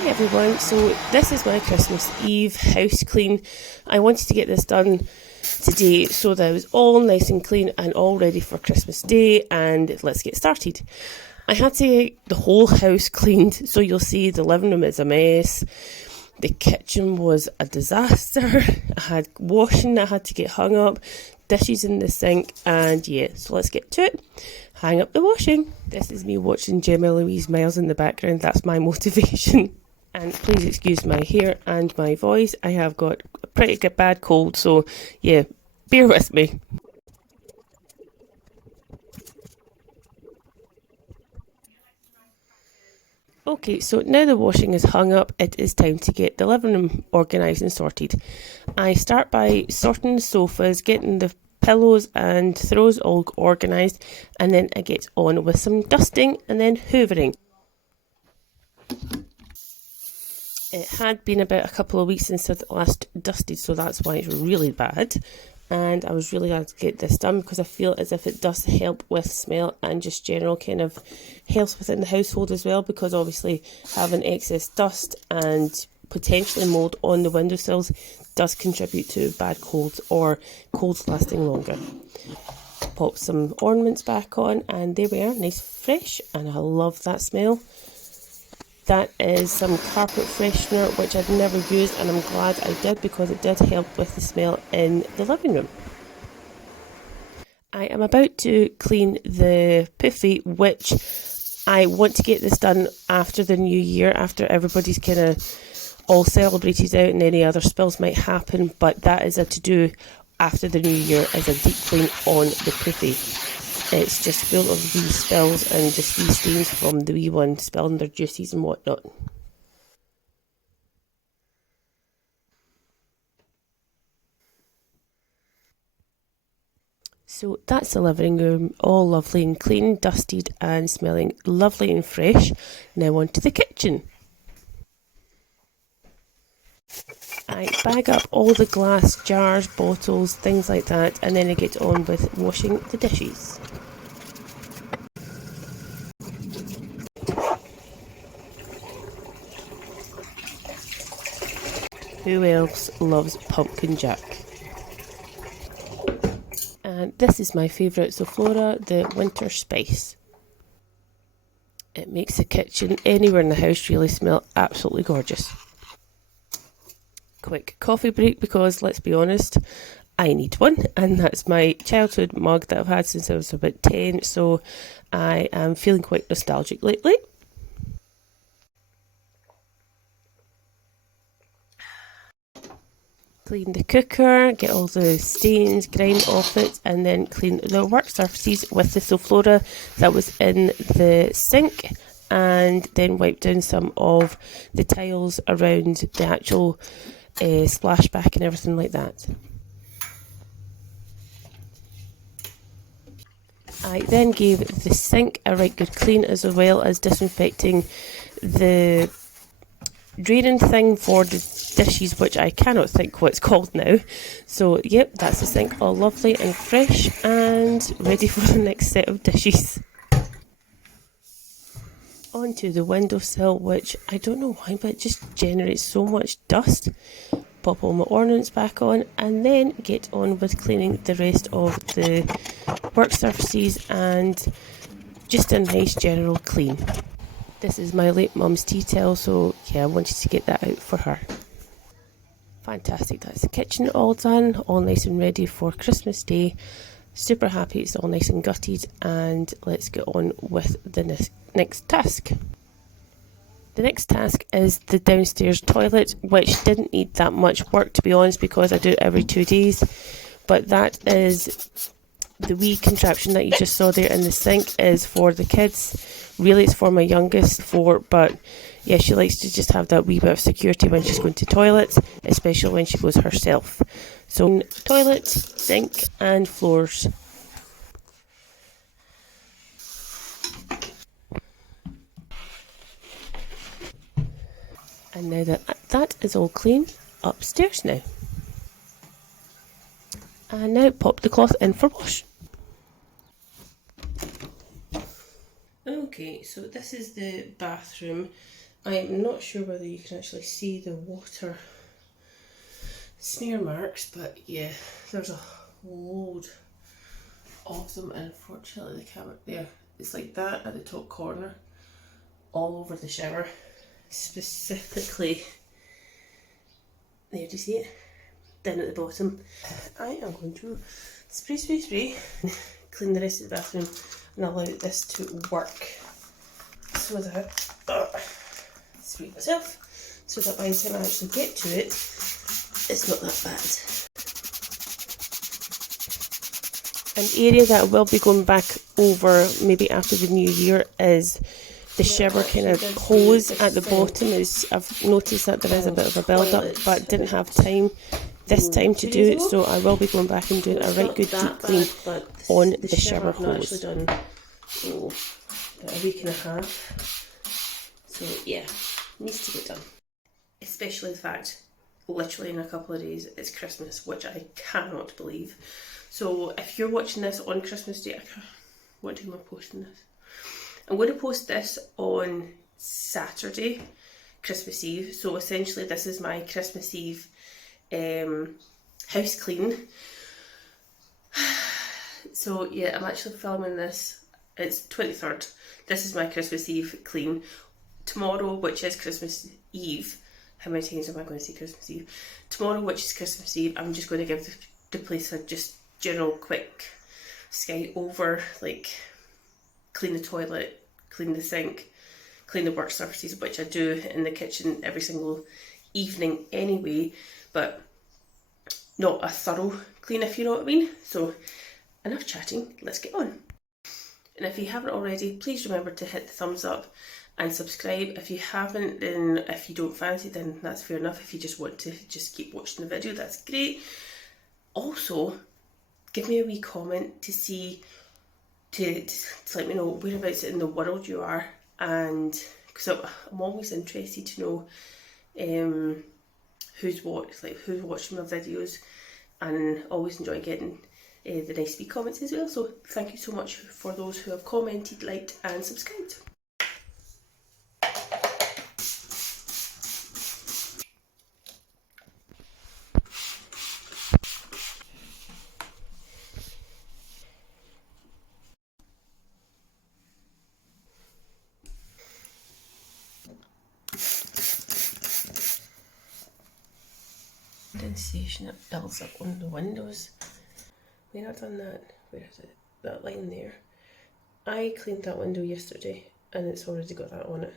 Hi everyone, so this is my Christmas Eve house clean. I wanted to get this done today so that it was all nice and clean and all ready for Christmas Day, and let's get started. I had to get the whole house cleaned, so you'll see the living room is a mess. The kitchen was a disaster. I had washing that had to get hung up, dishes in the sink, and yeah, so let's get to it. Hang up the washing. This is me watching Gemma Louise Miles in the background. That's my motivation. And please excuse my hair and my voice. I have got a pretty bad cold, so yeah, bear with me. Okay, so now the washing is hung up, it is time to get the living room organised and sorted. I start by sorting the sofas, getting the pillows and throws all organised, and then I get on with some dusting and then hoovering. It had been about a couple of weeks since I last dusted, so that's why it's really bad. And I was really glad to get this done because I feel as if it does help with smell and just general kind of health within the household as well, because obviously having excess dust and potentially mould on the windowsills does contribute to bad colds or colds lasting longer. Pop some ornaments back on and there we are, nice fresh, and I love that smell. That is some carpet freshener, which I've never used, and I'm glad I did because it did help with the smell in the living room. I am about to clean the puffy, which I want to get this done after the new year, after everybody's kind of all celebrated out and any other spills might happen, but that is a to-do after the new year, is a deep clean on the puffy. It's just full of wee spills and just wee stains from the wee ones spilling their juices and whatnot. So that's the living room, all lovely and clean, dusted and smelling lovely and fresh. Now on to the kitchen. I bag up all the glass jars, bottles, things like that, and then I get on with washing the dishes. Who else loves pumpkin jack? And this is my favourite, Flora, the winter spice. It makes the kitchen anywhere in the house really smell absolutely gorgeous. Quick coffee break because, let's be honest, I need one, and that's my childhood mug that I've had since I was about 10, so I am feeling quite nostalgic lately. Clean the cooker, get all the stains, grind off it, and then clean the work surfaces with the Flora that was in the sink, and then wipe down some of the tiles around the actual splashback and everything like that. I then gave the sink a right good clean, as well as disinfecting the draining thing for the dishes, which I cannot think what it's called now. So yep, that's the sink, all lovely and fresh and ready for the next set of dishes. Onto the windowsill, which I don't know why, but it just generates so much dust. Pop all my ornaments back on and then get on with cleaning the rest of the work surfaces and just a nice general clean. This is my late mum's tea towel, so yeah, I wanted to get that out for her. Fantastic, that's the kitchen all done, all nice and ready for Christmas Day. Super happy it's all nice and gutted, and let's get on with the next task. The next task is the downstairs toilet, which didn't need that much work, to be honest, because I do it every 2 days, but that is the wee contraption that you just saw there in the sink is for the kids. Really, it's for my youngest, but yeah, she likes to just have that wee bit of security when she's going to toilets, especially when she goes herself. So toilet, sink and floors. And now that is all clean, upstairs now. And now pop the cloth in for wash. Okay, so this is the bathroom. I'm not sure whether you can actually see the water smear marks, but yeah, there's a load of them, and unfortunately the camera there, it's like that at the top corner, all over the shower, specifically there, do you see it? Down at the bottom. I am going to spray, clean the rest of the bathroom and allow this to work so that, spray myself, so that by the time I actually get to it, it's not that bad. An area that I will be going back over maybe after the new year is the shower kind of hose at the bottom. Is I've noticed that there is a bit of a build up, but didn't have time this time to do it, so I will be going back and doing a right good deep clean on the shower hose. Done, about a week and a half, so yeah, needs to get done. Especially the fact, literally in a couple of days, it's Christmas, which I cannot believe. So if you're watching this on Christmas Day, what day am I posting this? I'm going to post this on Saturday, Christmas Eve. So essentially this is my Christmas Eve house clean. So yeah, I'm actually filming this, it's 23rd. This is my Christmas Eve clean. Tomorrow, which is Christmas Eve, how many times am I going to say Christmas Eve? Tomorrow, which is Christmas Eve, I'm just going to give the place a just general quick sky over, like clean the toilet, clean the sink, clean the work surfaces, which I do in the kitchen every single evening anyway, but not a thorough clean, if you know what I mean. So enough chatting, let's get on. And if you haven't already, please remember to hit the thumbs up and subscribe. If you haven't, then if you don't fancy, then that's fair enough. If you just want to just keep watching the video, that's great. Also, give me a wee comment to see, to let me know whereabouts in the world you are, and because I'm always interested to know who's watching my videos, and always enjoy getting the nice wee comments as well. So thank you so much for those who have commented, liked and subscribed. Condensation that builds up on the windows. When I've done that, where is it? That line there. I cleaned that window yesterday and it's already got that on it.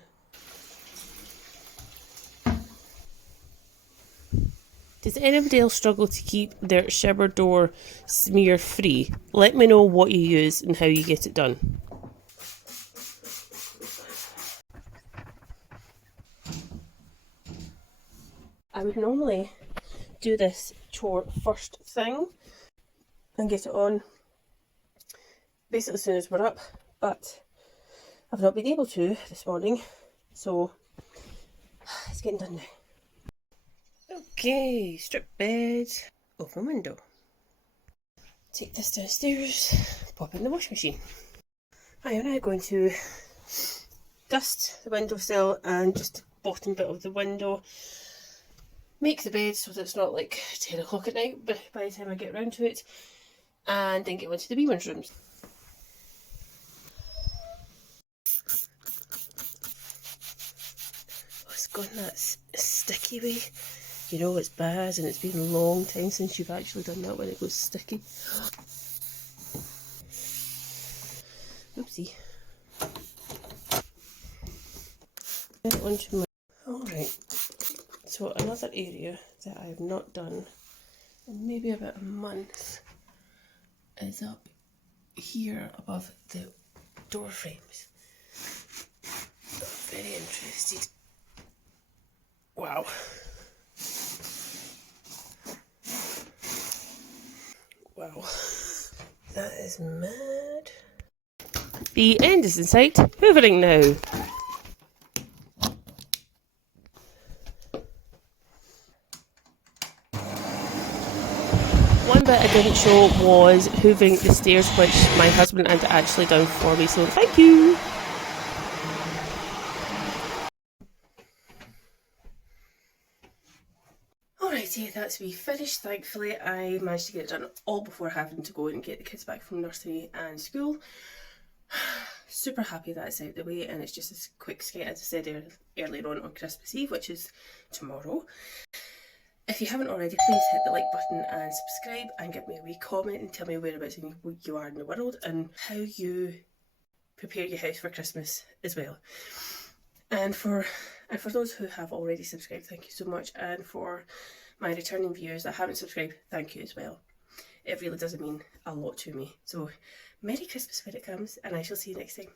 Does anybody else struggle to keep their shower door smear free? Let me know what you use and how you get it done. I would normally do this chore first thing and get it on basically as soon as we're up, but I've not been able to this morning, so it's getting done now. Okay, strip bed, open window. Take this downstairs, pop in the washing machine. I am now going to dust the windowsill and just the bottom bit of the window. Make the bed so that it's not like 10 o'clock at night by the time I get round to it, and then get into the wee one's rooms. Oh, it's gone that sticky way. You know it's bad, and it's been a long time since you've actually done that when it goes sticky. Oopsie. Onto my... Alright. So another area that I have not done in maybe about a month is up here above the door frames. I'm very interested. Wow. Wow. That is mad. The end is in sight. Hoovering now. One bit I didn't show was hoovering the stairs, which my husband had actually done for me, so thank you! Alrighty, that's me finished. Thankfully, I managed to get it done all before having to go and get the kids back from nursery and school. Super happy that it's out the way, and it's just a quick skate, as I said earlier on Christmas Eve, which is tomorrow. If you haven't already, please hit the like button and subscribe, and give me a wee comment and tell me whereabouts you are in the world and how you prepare your house for Christmas as well. And for those who have already subscribed, thank you so much. And for my returning viewers that haven't subscribed, thank you as well. It really does mean a lot to me. So, Merry Christmas when it comes, and I shall see you next time.